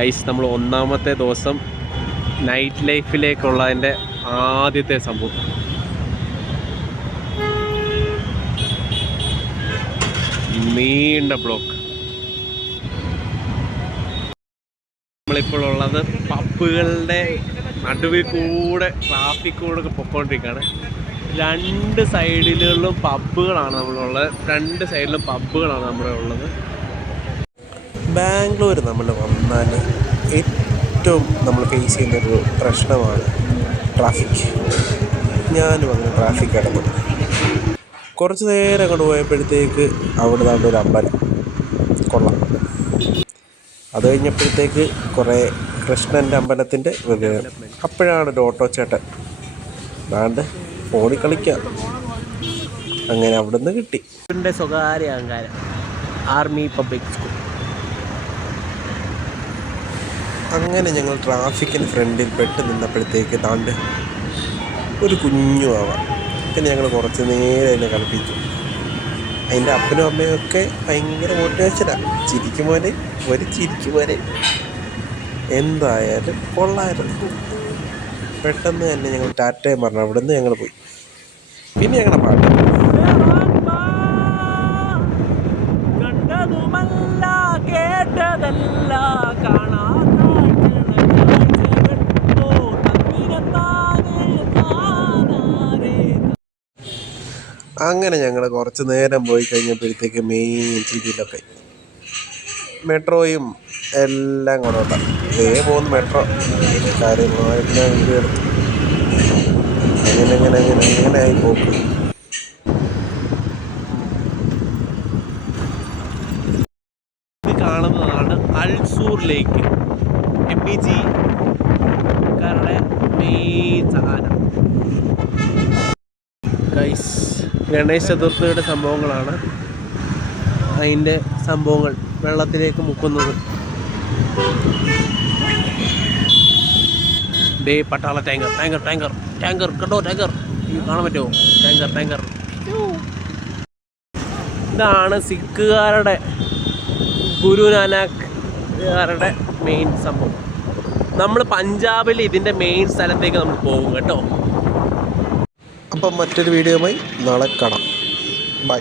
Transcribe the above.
Guys, നമ്മൾ ഒന്നാമത്തെ ദിവസം നൈറ്റ് ലൈഫിലേക്കുള്ളതിൻ്റെ ആദ്യത്തെ സംഭവം. നീണ്ട ബ്ലോക്ക്. നമ്മളിപ്പോൾ ഉള്ളത് പബ്ബുകളുടെ നടുവിൽ കൂടെ ട്രാഫിക് കൂടെ പൊയ്ക്കൊണ്ടിരിക്കുകയാണ്. രണ്ട് സൈഡിലും പബ്ബുകളാണ് നമ്മളുള്ളത്. രണ്ട് സൈഡിലും പബ്ബുകളാണ് നമ്മുടെ ഉള്ളത്. ബാംഗ്ലൂർ നമ്മൾ വന്നാൽ ഏറ്റവും നമ്മൾ ഫേസ് ചെയ്യുന്നൊരു പ്രശ്നമാണ് ട്രാഫിക്. ഞാനും അങ്ങനെ ട്രാഫിക് കിടന്നു. കുറച്ച് നേരം അങ്ങോട്ട് പോയപ്പോഴത്തേക്ക് അവിടെ നിന്നാണ്ട് ഒരു അമ്പലം കൊള്ളാം. അത് കഴിഞ്ഞപ്പോഴത്തേക്ക് കുറേ കൃഷ്ണൻ്റെ അമ്പലത്തിൻ്റെ വിഗ്രഹം. അപ്പോഴാണ് ഒരു ഓട്ടോ ചേട്ടൻ ദാണ്ട് ഫോണിൽ കളിക്കാം. അങ്ങനെ അവിടെ നിന്ന് കിട്ടി. എൻ്റെ സ്വകാര്യ അഹങ്കാരം ആർമി പബ്ലിക് സ്കൂൾ. അങ്ങനെ ഞങ്ങൾ ട്രാഫിക്കിന് ഫ്രണ്ടിൽ പെട്ട് നിന്നപ്പോഴത്തേക്ക് ദാണ്ട് ഒരു കുഞ്ഞു ആവാം. പിന്നെ ഞങ്ങൾ കുറച്ച് നേരം അതിനെ കളിപ്പിച്ചു. അതിൻ്റെ അപ്പനും അമ്മയും ഒക്കെ ഭയങ്കര മോട്ടിവേഷനാണ്. ചിരിക്കുമോനെ ഒരു ചിരിക്കുമോനെ. എന്തായാലും കൊള്ളായിരുന്നു. പെട്ടെന്ന് തന്നെ ഞങ്ങൾ ടാറ്റയും പറഞ്ഞു അവിടെ നിന്ന് ഞങ്ങൾ പോയി. പിന്നെ ഞങ്ങളുടെ പാട്ട് കണ്ടതുമല്ല കേട്ടതല്ല അങ്ങനെ ഞങ്ങൾ കുറച്ച് നേരം പോയി കഴിഞ്ഞപ്പോഴത്തേക്ക് മെയിൻ സിറ്റിയിലൊക്കെ മെട്രോയും എല്ലാം കൊണ്ടോട്ടാണ്. ഇതേ പോകുന്ന മെട്രോ കാര്യമായിട്ട് ഞാൻ വീഡിയോ എടുത്തു. അങ്ങനെ ആയി പോക്ക്. ഇത് കാണുന്നതാണ് അൽസൂർ ലേക്ക്, MPG കാരുടെ മെയിൻ സാധനം. ഗൈസ്, ഗണേശ ചതുർത്ഥിയുടെ സംഭവങ്ങളാണ്. അതിൻ്റെ സംഭവങ്ങൾ വെള്ളത്തിലേക്ക് മുക്കുന്നത്. ദേ പട്ടാള ടാങ്കർ ടാങ്കർ ടാങ്കർ ടാങ്കർ കണ്ടോ? ടാങ്കർ കാണാൻ പറ്റുമോ? Tanker tanker. ഇതാണ് സിഖുകാരുടെ ഗുരു നാനാക്കാരുടെ മെയിൻ സംഭവം. നമ്മൾ പഞ്ചാബിൽ ഇതിൻ്റെ മെയിൻ സ്ഥലത്തേക്ക് നമ്മൾ പോകും കേട്ടോ. അപ്പം മറ്റൊരു വീഡിയോയുമായി നാളെ കാണാം. ബൈ.